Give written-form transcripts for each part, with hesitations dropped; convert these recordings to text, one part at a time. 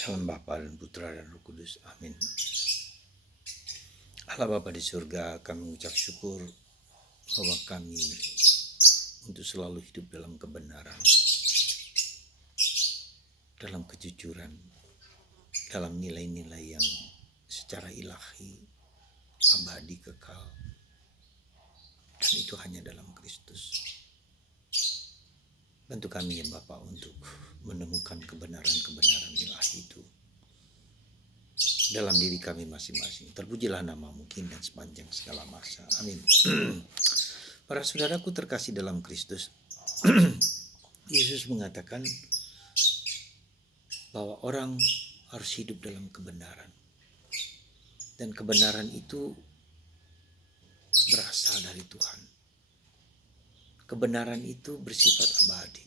Dalam Bapa dan Putra dan Roh Kudus. Amin. Allah Bapa di surga, kami mengucap syukur bahwa kami untuk selalu hidup dalam kebenaran, dalam kejujuran, dalam nilai-nilai yang secara ilahi, abadi, kekal. Dan itu hanya dalam Kristus. Bantu kami ya Bapa untuk menemukan kebenaran-kebenaran ilahi itu dalam diri kami masing-masing. Terpujilah namamu kini dan sepanjang segala masa. Amin. Para saudaraku terkasih dalam Kristus, Yesus mengatakan bahwa orang harus hidup dalam kebenaran. Dan kebenaran itu berasal dari Tuhan. Kebenaran itu bersifat abadi.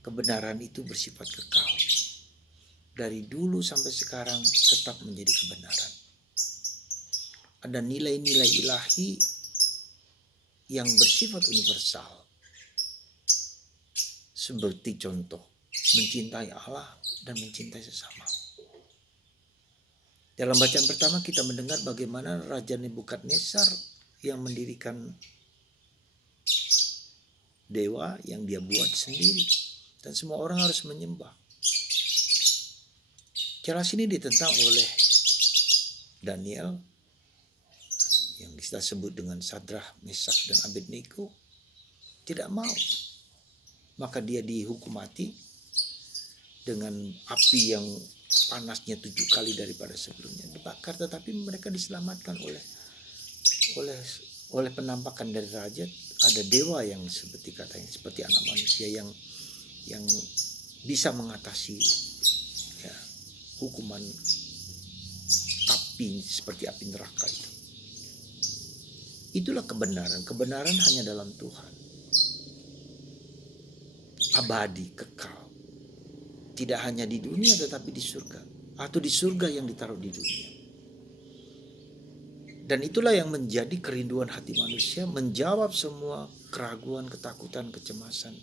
Kebenaran itu bersifat kekal. Dari dulu sampai sekarang tetap menjadi kebenaran. Ada nilai-nilai ilahi yang bersifat universal. Seperti contoh, mencintai Allah dan mencintai sesama. Dalam bacaan pertama kita mendengar bagaimana Raja Nebukadnezar yang mendirikan dewa yang dia buat sendiri. Dan semua orang harus menyembah. Jelas ini ditentang oleh Daniel yang kita sebut dengan Sadrah, Meshach dan Abednego. Tidak mau. Maka dia dihukum mati dengan api yang panasnya 7 kali daripada sebelumnya. Dibakar, tetapi mereka diselamatkan oleh penampakan dari raja. Ada dewa yang seperti katanya, seperti anak manusia yang bisa mengatasi hukuman api seperti api neraka itu. Itulah kebenaran. Kebenaran hanya dalam Tuhan. Abadi, kekal. Tidak hanya di dunia tetapi di surga. Atau di surga yang ditaruh di dunia. Dan itulah yang menjadi kerinduan hati manusia, menjawab semua keraguan, ketakutan, kecemasan,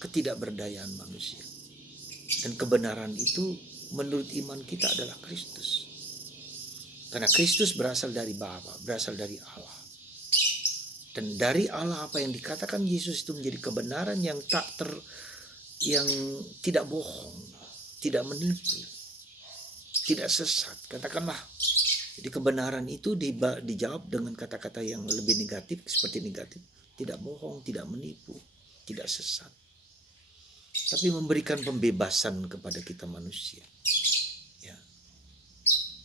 ketidakberdayaan manusia. Dan kebenaran itu menurut iman kita adalah Kristus. Karena Kristus berasal dari Bapa, berasal dari Allah. Dan dari Allah apa yang dikatakan Yesus itu menjadi kebenaran yang yang tidak bohong, tidak menipu, tidak sesat. Katakanlah. Jadi kebenaran itu dijawab dengan kata-kata yang lebih negatif, seperti negatif. Tidak bohong, tidak menipu, tidak sesat. Tapi memberikan pembebasan kepada kita manusia. Ya.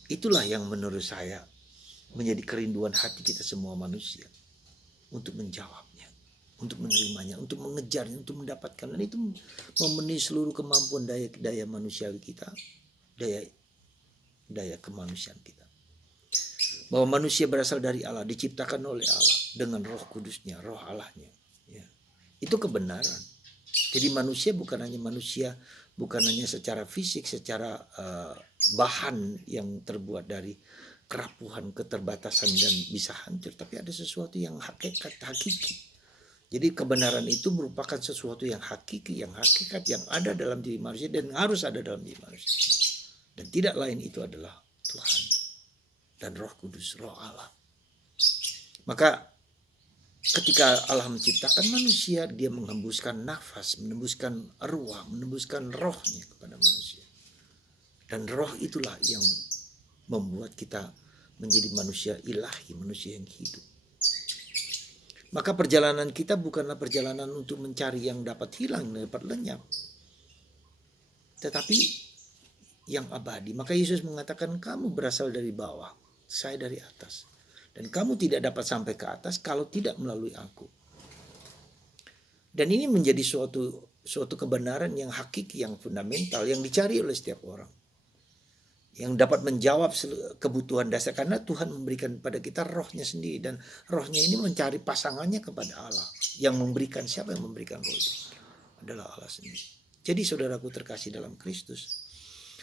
Itulah yang menurut saya menjadi kerinduan hati kita semua manusia. Untuk menjawabnya, untuk menerimanya, untuk mengejarnya, untuk mendapatkan. Dan itu memenuhi seluruh kemampuan daya manusiawi kita, daya kemanusiaan kita. Bahwa manusia berasal dari Allah, diciptakan oleh Allah dengan roh kudusnya, roh Allahnya. Ya. Itu kebenaran. Jadi manusia bukan hanya secara fisik, secara bahan yang terbuat dari kerapuhan, keterbatasan dan bisa hancur. Tapi ada sesuatu yang hakiki. Jadi kebenaran itu merupakan sesuatu yang hakiki, yang hakikat, yang ada dalam diri manusia dan harus ada dalam diri manusia. Dan tidak lain itu adalah Tuhan. Dan Roh Kudus, Roh Allah. Maka ketika Allah menciptakan manusia, dia menghembuskan nafas, menembuskan ruah, menembuskan rohnya kepada manusia. Dan roh itulah yang membuat kita menjadi manusia ilahi, manusia yang hidup. Maka perjalanan kita bukanlah perjalanan untuk mencari yang dapat hilang, dapat lenyap. Tetapi yang abadi. Maka Yesus mengatakan kamu berasal dari bawah. Saya dari atas. Dan kamu tidak dapat sampai ke atas kalau tidak melalui aku. Dan ini menjadi suatu kebenaran yang hakiki, yang fundamental, yang dicari oleh setiap orang. Yang dapat menjawab kebutuhan dasar. Karena Tuhan memberikan pada kita rohnya sendiri. Dan rohnya ini mencari pasangannya kepada Allah. Yang memberikan, siapa yang memberikan roh itu? Adalah Allah sendiri. Jadi saudaraku terkasih dalam Kristus.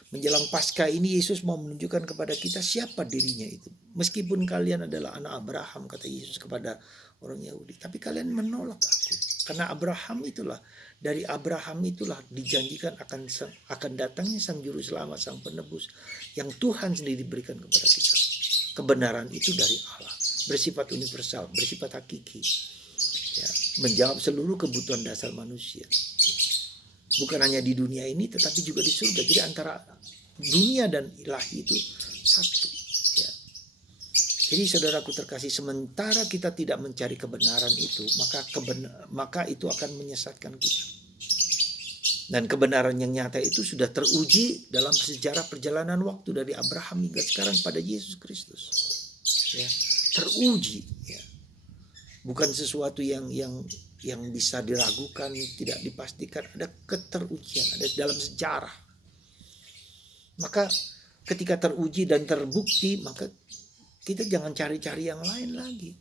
Menjelang Paskah ini Yesus mau menunjukkan kepada kita siapa dirinya itu. Meskipun kalian adalah anak Abraham, kata Yesus kepada orang Yahudi. Tapi kalian menolak aku. Karena dari Abraham itulah dijanjikan akan datangnya sang juru selamat, sang penebus yang Tuhan sendiri berikan kepada kita. Kebenaran itu dari Allah, bersifat universal, bersifat hakiki, ya, menjawab seluruh kebutuhan dasar manusia. Bukan hanya di dunia ini, tetapi juga di surga. Jadi antara dunia dan ilahi itu satu. Ya. Jadi saudaraku terkasih, sementara kita tidak mencari kebenaran itu, maka itu akan menyesatkan kita. Dan kebenaran yang nyata itu sudah teruji dalam sejarah perjalanan waktu dari Abraham hingga sekarang pada Yesus Kristus. Ya, teruji. Ya. Bukan sesuatu yang bisa diragukan, tidak dipastikan. Ada keterujian, ada dalam sejarah. Maka ketika teruji dan terbukti, maka kita jangan cari-cari yang lain lagi.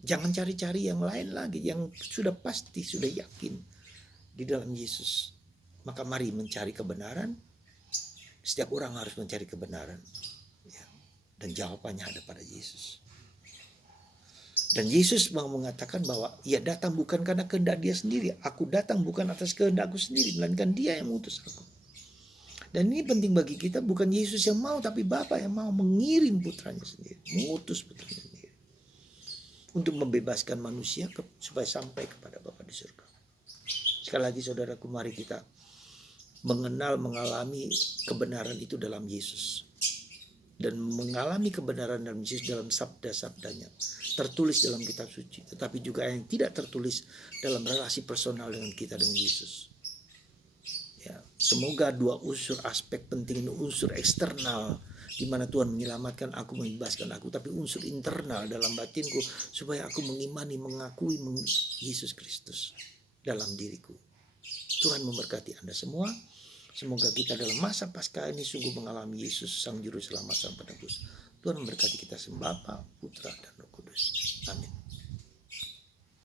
Jangan cari-cari yang lain lagi, yang sudah pasti, sudah yakin di dalam Yesus. Maka mari mencari kebenaran. Setiap orang harus mencari kebenaran. Dan jawabannya ada pada Yesus. Dan Yesus mau mengatakan bahwa ia datang bukan karena kehendak dia sendiri. Aku datang bukan atas kehendakku sendiri, melainkan dia yang mengutus aku. Dan ini penting bagi kita, bukan Yesus yang mau, tapi Bapa yang mau mengirim putranya sendiri, mengutus putranya sendiri untuk membebaskan manusia supaya sampai kepada Bapa di surga. Sekali lagi saudaraku, mari kita mengalami kebenaran itu dalam Yesus. Dan mengalami kebenaran dalam Yesus dalam sabda-sabdanya, tertulis dalam kitab suci, tetapi juga yang tidak tertulis dalam relasi personal dengan kita dengan Yesus. Ya, semoga dua unsur aspek penting, unsur eksternal di mana Tuhan menyelamatkan aku, membebaskan aku, tapi unsur internal dalam batinku supaya aku mengimani, mengakui Yesus Kristus dalam diriku. Tuhan memberkati Anda semua. Semoga kita dalam masa Paskah ini sungguh mengalami Yesus sang juru selamat, sang penebus. Tuhan memberkati kita, Bapa, Putra, dan Roh Kudus. Amin.